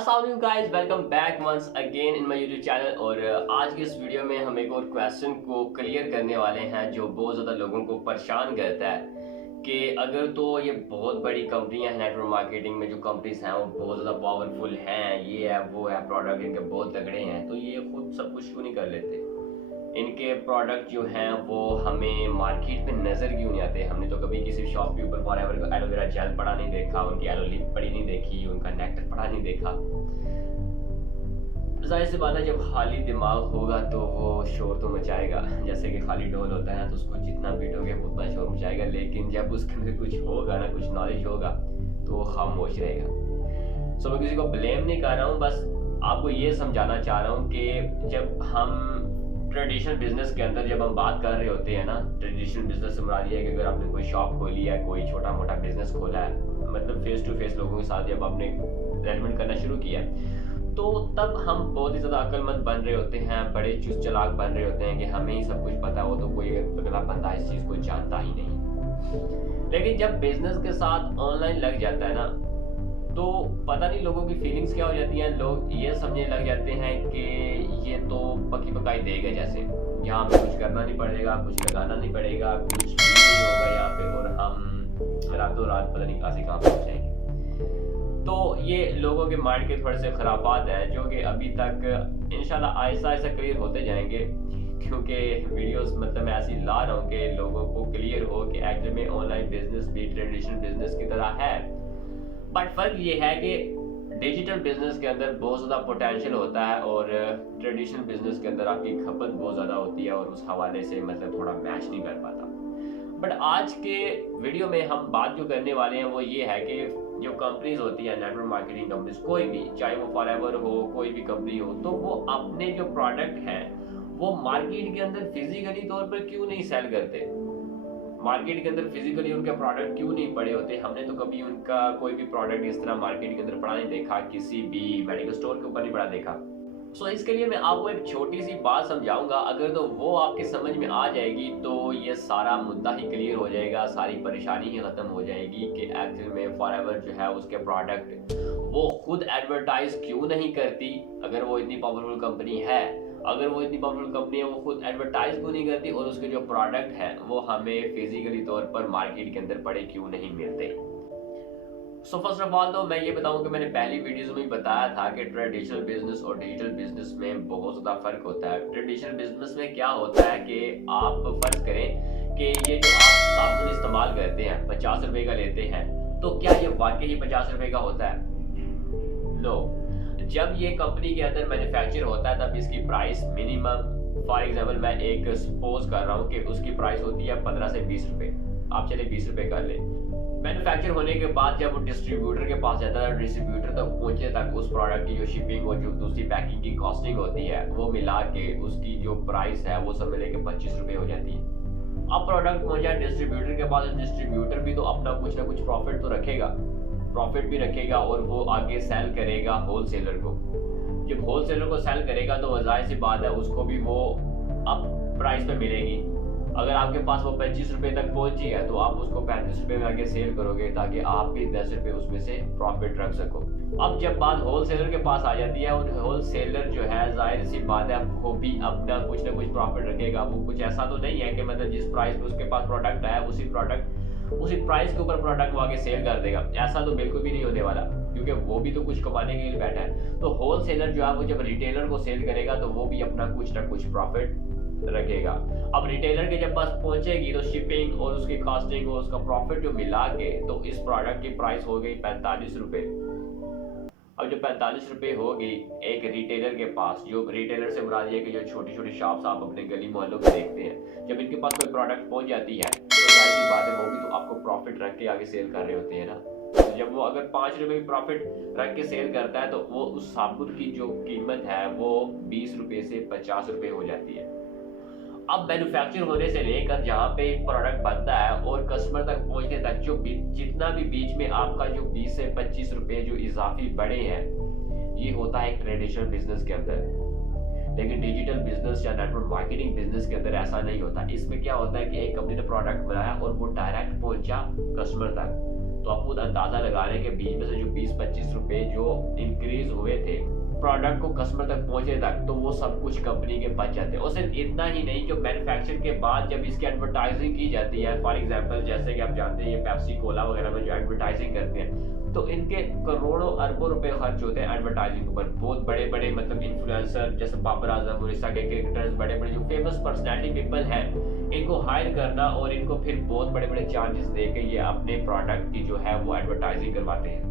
अस्सलाम guys, welcome back once again in my YouTube channel. और आज की इस वीडियो में हम एक और क्वेश्चन को क्लियर करने वाले हैं जो बहुत ज़्यादा लोगों को परेशान करता है कि अगर तो ये बहुत बड़ी कंपनियां हैं नेटवर्क मार्केटिंग में, जो कंपनीज हैं वो बहुत ज़्यादा पावरफुल हैं, ये है वो है, प्रोडक्ट इनके बहुत तगड़े हैं, तो ये खुद सब कुछ क्यों नहीं कर लेते? इनके प्रोडक्ट जो हैं वो हमें मार्केट में नज़र क्यों नहीं आते? हमने तो कभी किसी शॉप के ऊपर फॉरएवर का एलोवेरा जेल पड़ा नहीं देखा, उनकी एलो लिप पड़ी नहीं देखी, उनका नेक्टर पड़ा नहीं देखा। जाहिर सी बात है, जब खाली दिमाग होगा तो वो शोर तो मचाएगा। जैसे कि खाली ढोल होता है तो उसको जितना पीटोगे उतना शोर मचाएगा, लेकिन जब उसके अंदर कुछ होगा ना, कुछ नॉलेज होगा, तो वो खामोश रहेगा। सो मैं किसी को ब्लेम नहीं कर रहा हूँ, बस आपको ये समझाना चाह रहा हूँ कि जब हम ट्रेडिशनल बिजनेस के अंदर जब हम बात कर रहे होते हैं ना, ट्रेडिशनल बिजनेस से मुराद ये है कि अगर आपने कोई शॉप खोली है, कोई छोटा मोटा बिजनेस खोला है, मतलब फेस टू फेस लोगों के साथ जब आपने रेलिवेंट करना शुरू किया है, तो तब हम बहुत ही ज़्यादा अक्लमंद बन रहे होते हैं, बड़े चुस्त चालाक बन रहे होते हैं कि हमें ही सब कुछ पता हो, तो कोई अगला बंदा इस चीज़ को जानता ही नहीं। लेकिन जब बिजनेस के साथ ऑनलाइन लग जाता है ना, तो पता नहीं लोगों की फीलिंग्स क्या हो जाती हैं। लोग ये समझने लग जाते हैं कि ये तो पक्की पकाई देगा, जैसे यहाँ हमें कुछ करना नहीं पड़ेगा, कुछ लगाना नहीं पड़ेगा, कुछ भी नहीं होगा यहाँ पे, और हम रातों रात पता नहीं कहाँ से कहाँ पहुँच जाएंगे। तो ये लोगों के माइंड के थोड़े से खराफात हैं जो कि अभी तक इंशाल्लाह आहिस्ता आहिस्ता क्लियर होते जाएंगे, क्योंकि वीडियोस मतलब मैं ऐसी ला रहा हूँ कि लोगों को क्लियर हो कि एक्चुअली में ऑनलाइन बिजनेस भी ट्रेडिशनल बिजनेस की तरह है। बट फर्क ये है कि डिजिटल बिजनेस के अंदर बहुत ज़्यादा पोटेंशियल होता है और ट्रेडिशनल बिजनेस के अंदर आपकी खपत बहुत ज़्यादा होती है, और उस हवाले से मतलब थोड़ा मैच नहीं कर पाता। बट आज के वीडियो में हम बात जो करने वाले हैं वो ये है कि जो कंपनीज होती है, नेटवर्क मार्केटिंग कंपनीज, कोई भी, चाहे वो फॉरएवर हो, कोई भी कंपनी हो, तो वो अपने जो प्रोडक्ट हैं वो मार्केट के अंदर फिजिकली तौर पर क्यों नहीं सेल करते? मार्केट के अंदर फिजिकली उनके प्रोडक्ट क्यों नहीं पड़े होते? हमने तो कभी उनका कोई भी प्रोडक्ट इस तरह मार्केट के अंदर पड़ा नहीं देखा, किसी भी मेडिकल स्टोर के ऊपर नहीं पड़ा देखा। सो इसके लिए मैं आपको एक छोटी सी बात समझाऊंगा, अगर तो वो आपके समझ में आ जाएगी तो ये सारा मुद्दा ही क्लियर हो जाएगा, सारी परेशानी ही खत्म हो जाएगी कि एक्चुअल में फॉरएवर जो है उसके प्रोडक्ट वो खुद एडवर्टाइज क्यों नहीं करती। अगर वो इतनी पावरफुल कंपनी है, अगर वो इतनी पावरफुल कंपनी है, वो खुद एडवर्टाइज क्यों नहीं करती, और उसके जो प्रोडक्ट है वो हमें फिजिकली तौर पर मार्केट के अंदर पड़े क्यों नहीं मिलते। सो फर्स्ट ऑफ ऑल तो मैं ये बताऊं कि मैंने पहली वीडियोस में बताया था कि ट्रेडिशनल बिजनेस और डिजिटल बिजनेस में बहुत ज़्यादा फर्क होता है। ट्रेडिशनल बिजनेस में क्या होता है कि आप फर्ज करें कि ये जो आप साबुन इस्तेमाल करते हैं 50 रुपए का लेते हैं, तो क्या ये वाकई ही 50 रुपए का होता है? नो। जब ये कंपनी के अंदर मैन्युफैक्चर होता है तब इसकी प्राइस मिनिमम, फॉर एग्जाम्पल मैं एक सपोज कर रहा हूँ कि उसकी प्राइस होती है 15 से 20 रुपए, आप चले 20 रुपए कर ले। मैन्युफैक्चर होने के बाद जब वो डिस्ट्रीब्यूटर के पास जाता है, डिस्ट्रीब्यूटर तक पहुंचे तक उस प्रोडक्ट की जो शिपिंग और जो दूसरी पैकिंग की कॉस्टिंग होती है वो मिला के उसकी जो प्राइस है वो सब मिले के 25 रुपए हो जाती है। अब प्रोडक्ट पहुंचा डिस्ट्रीब्यूटर के पास, डिस्ट्रीब्यूटर भी तो अपना कुछ ना कुछ प्रॉफिट तो रखेगा, प्रॉफिट भी रखेगा, और वो आगे सेल करेगा होलसेलर को। जब होलसेलर को सेल करेगा तो जाहिर सी बात है उसको भी वो अप प्राइस पे मिलेगी। अगर आपके पास वो 25 रुपए तक पहुंची है तो आप उसको 35 रुपए में आगे सेल करोगे ताकि आप भी 10 रुपए उसमें से प्रॉफिट रख सको। अब जब बात होलसेलर के पास आ जाती है, और होलसेलर जो है जाहिर सी बात है वो भी अपना कुछ ना कुछ प्रॉफिट रखेगा। वो कुछ ऐसा तो नहीं है कि मतलब जिस प्राइस पे उसके पास प्रोडक्ट आया उसी प्राइस के ऊपर प्रोडक्ट वो आगे सेल कर देगा, ऐसा तो बिल्कुल भी नहीं होने वाला, क्योंकि वो भी तो कुछ कमाने के लिए बैठा है। तो होलसेलर जो है वो जब रिटेलर को सेल करेगा तो वो भी अपना कुछ ना कुछ प्रॉफिट रखेगा। अब रिटेलर के जब पास पहुंचेगी तो शिपिंग और उसकी कॉस्टिंग और उसका प्रॉफिट जो मिला के तो इस प्रोडक्ट की प्राइस हो गई 45 रुपए। अब जो 45 रुपए होगी एक रिटेलर के पास, जो रिटेलर से मुराद है कि जो छोटी छोटी शॉप्स आप अपने गली मोहल्लों में देखते हैं, जब इनके पास कोई प्रोडक्ट पहुंच जाती है तो जाहिर सी बात है वो भी तो आपको प्रॉफिट रख के आगे सेल कर रहे होते हैं ना। तो जब वो अगर 5 रुपए की प्रॉफिट रख के सेल करता है तो वो उस साबुन की जो कीमत है वो 20 रुपए से 50 रुपए हो जाती है। अब मैन्युफैक्चर होने से लेकर जहाँ पे प्रोडक्ट बनता है और कस्टमर तक पहुंचने तक जो जितना भी बीच में आपका जो 20 से 25 रुपए जो इजाफी बढ़े हैं, ये होता है एक ट्रेडिशनल बिजनेस के अंदर। लेकिन डिजिटल बिजनेस या नेटवर्क मार्केटिंग बिजनेस के अंदर ऐसा नहीं होता। इसमें क्या होता है कि एक कंपनी ने प्रोडक्ट बनाया और वो डायरेक्ट पहुंचा कस्टमर तक। तो आप खुद अंदाजा लगा रहे हैं कि बीच में से जो 20-25 रुपए जो इंक्रीज हुए थे प्रोडक्ट को कस्टमर तक पहुंचे तक, तो वो सब कुछ कंपनी के बच जाते हैं। और सिर्फ इतना ही नहीं कि मैन्युफैक्चर के बाद जब इसकी एडवर्टाइजिंग की जाती है, फॉर एग्जांपल जैसे कि आप जानते हैं ये पेप्सी कोला वगैरह में जो एडवर्टाइजिंग करते हैं, तो इनके करोड़ों अरबों रुपए खर्च होते हैं एडवर्टाइजिंग के ऊपर। बहुत बड़े बड़े मतलब इन्फ्लुएंसर जैसे बाबर आजम और इस तरह के क्रिकेटर्स, बड़े बड़े जो फेमस पर्सनैलिटी पीपल हैं, इनको हायर करना और इनको फिर बहुत बड़े बड़े चार्जेस दे के ये अपने प्रोडक्ट की जो है वो एडवर्टाइजिंग करवाते हैं।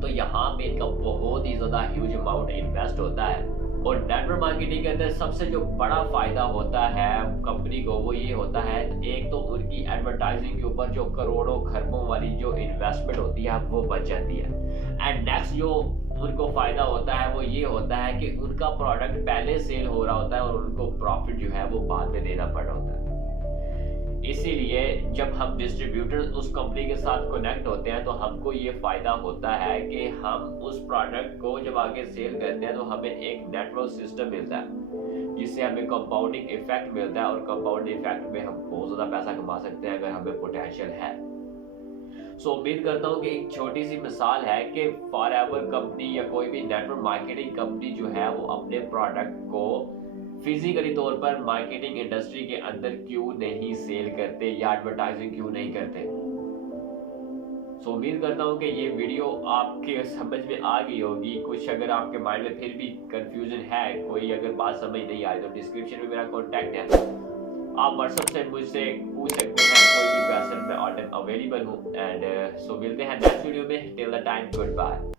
तो यहाँ पे इनका बहुत ही ज्यादा ह्यूज अमाउंट इन्वेस्ट होता है। और नेटवर्क मार्केटिंग के अंदर सबसे जो बड़ा फायदा होता है कंपनी को वो ये होता है, एक तो उनकी एडवर्टाइजिंग के ऊपर जो करोड़ों खरबों वाली जो इन्वेस्टमेंट होती है वो बच जाती है। एंड नेक्स्ट जो उनको फायदा होता है वो ये होता है कि उनका प्रोडक्ट पहले सेल हो रहा होता है और उनको प्रॉफिट जो है वो बाद में देना पड़ रहा होता है। इसीलिए जब हम डिस्ट्रीब्यूटर उस कंपनी के साथ कनेक्ट होते हैं तो हमको ये फायदा होता है कि हम उस प्रोडक्ट को जब आगे सेल करते हैं तो हमें एक नेटवर्क सिस्टम मिलता है जिससे हमें कंपाउंडिंग इफेक्ट मिलता है, और कंपाउंडिंग इफेक्ट में हम बहुत ज्यादा पैसा कमा सकते हैं अगर हमें पोटेंशियल है। सो उम्मीद करता हूँ कि एक छोटी सी मिसाल है कि फॉरएवर कंपनी या कोई भी नेटवर्क मार्केटिंग कंपनी जो है वो अपने प्रोडक्ट को फिजिकली तौर पर मार्केटिंग इंडस्ट्री के अंदर क्यों नहीं सेल करते या एडवर्टाइजिंग क्यों नहीं करते। सो उम्मीद करता हूँ कि ये वीडियो आपके समझ में आ गई होगी। कुछ अगर आपके माइंड में फिर भी कंफ्यूजन है, कोई अगर बात समझ नहीं आई, तो डिस्क्रिप्शन में मेरा कॉन्टैक्ट है, आप व्हाट्सएप से मुझसे पूछ सकते हैं। कोई भी क्वेश्चन में ऑर्डर अवेलेबल हूँ। एंड सो मिलते हैं नेक्स्ट वीडियो में। Till the time, good bye.